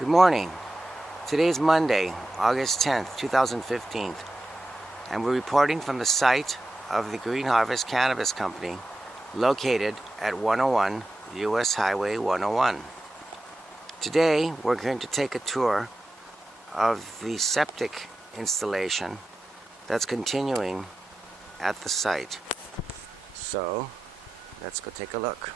Good morning. Today is Monday, August 10th, 2015, and we're reporting from the site of the Green Harvest Cannabis Company located at 101 US Highway 101. Today we're going to take a tour of the septic installation that's continuing at the site. So let's go take a look.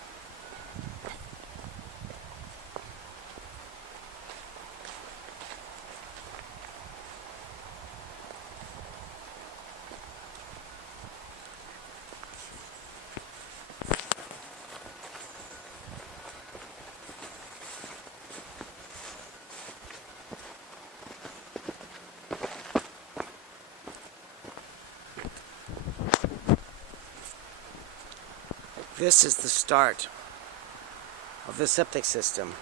This is the start of the septic system,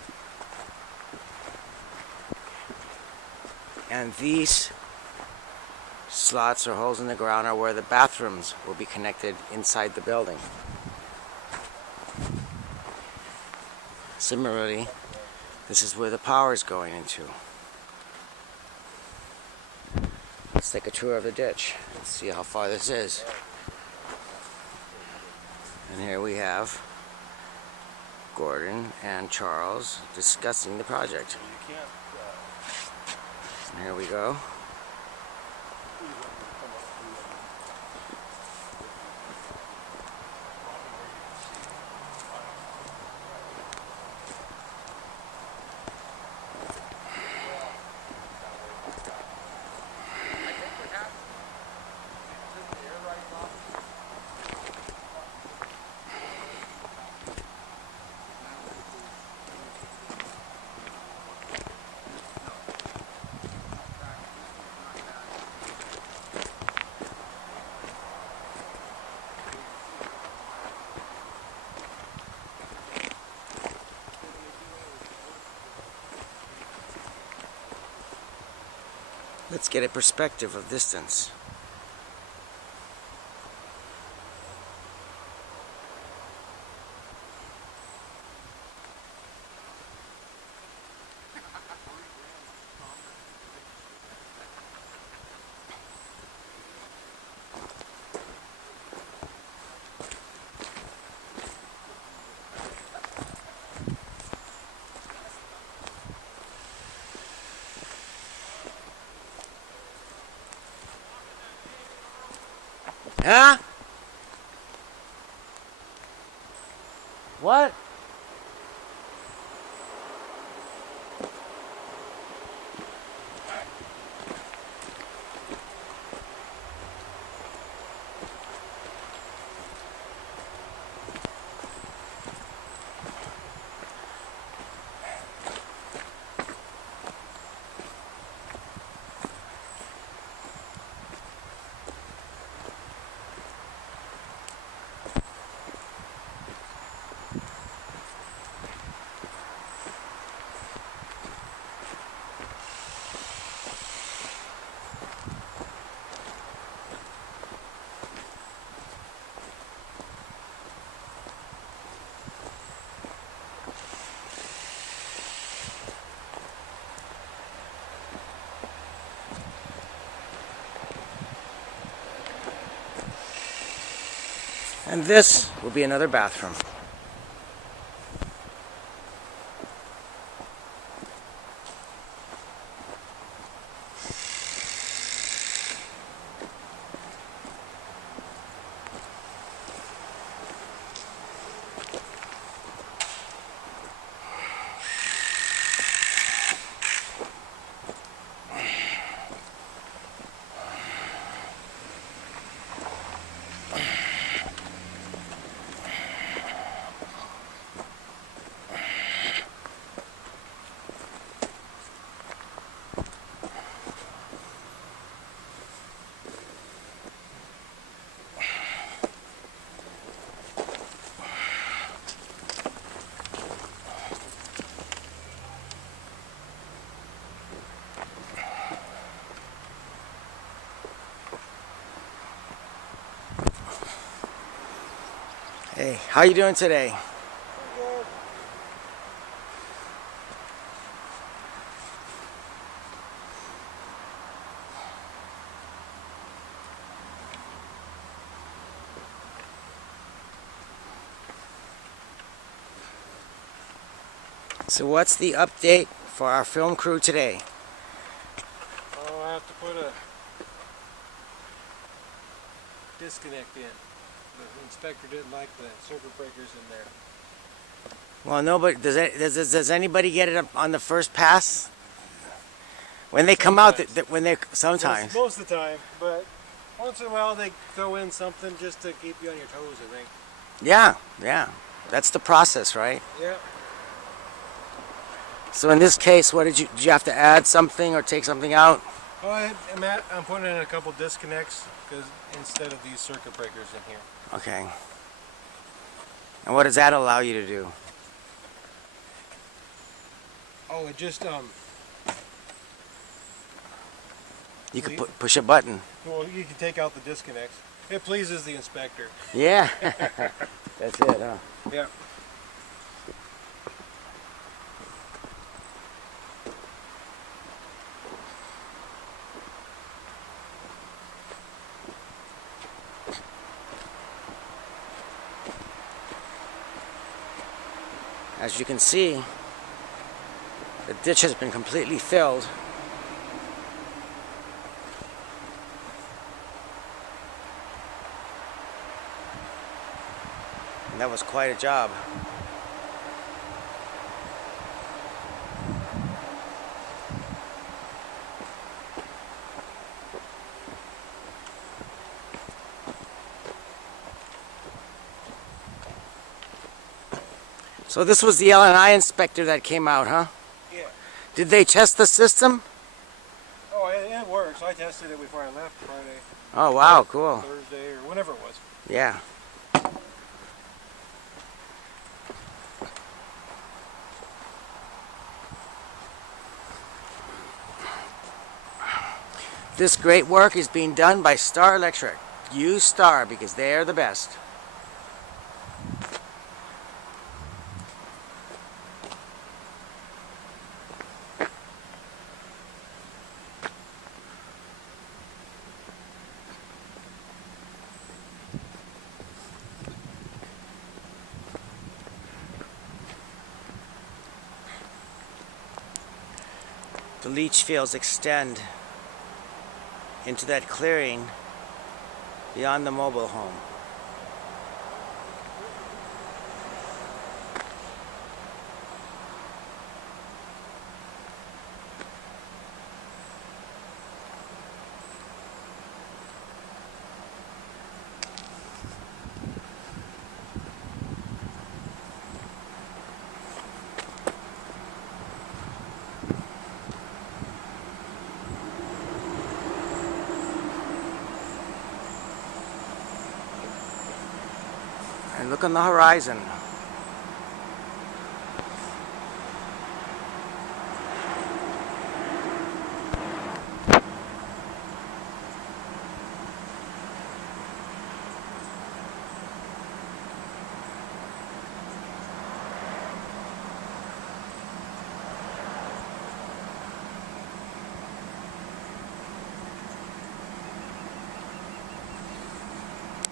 and these slots or holes in the ground are where the bathrooms will be connected inside the building. Similarly, this is where the power is going into. Let's take a tour of the ditch and see how far this is. And here we have Gordon and Charles discussing the project. And here we go. Let's get a perspective of distance. Huh? What? And this will be another bathroom. Hey, how you doing today? So what's the update for our film crew today? Oh, I have to put a disconnect in. The inspector didn't like the circuit breakers in there. Well, nobody does anybody get it up on the first pass? When they come out, sometimes. Most of the time, but once in a while they throw in something just to keep you on your toes, I think. Yeah, that's the process, right? Yeah. So in this case, what did you have to add something or take something out? Oh, I'm putting in a couple disconnects because instead of these circuit breakers in here. Okay. And what does that allow you to do? Oh, it just You can push a button. well, you can take out the disconnects. It pleases the inspector. Yeah. That's it, huh? Yeah. As you can see, the ditch has been completely filled. And that was quite a job. So this was the L&I inspector that came out, huh? Yeah. Did they test the system? Oh, it works. I tested it before I left Friday. Oh, wow, cool. Thursday or whenever it was. Yeah. This great work is being done by Star Electric. Use Star because they're the best. The leach fields extend into that clearing beyond the mobile home. And look on the horizon.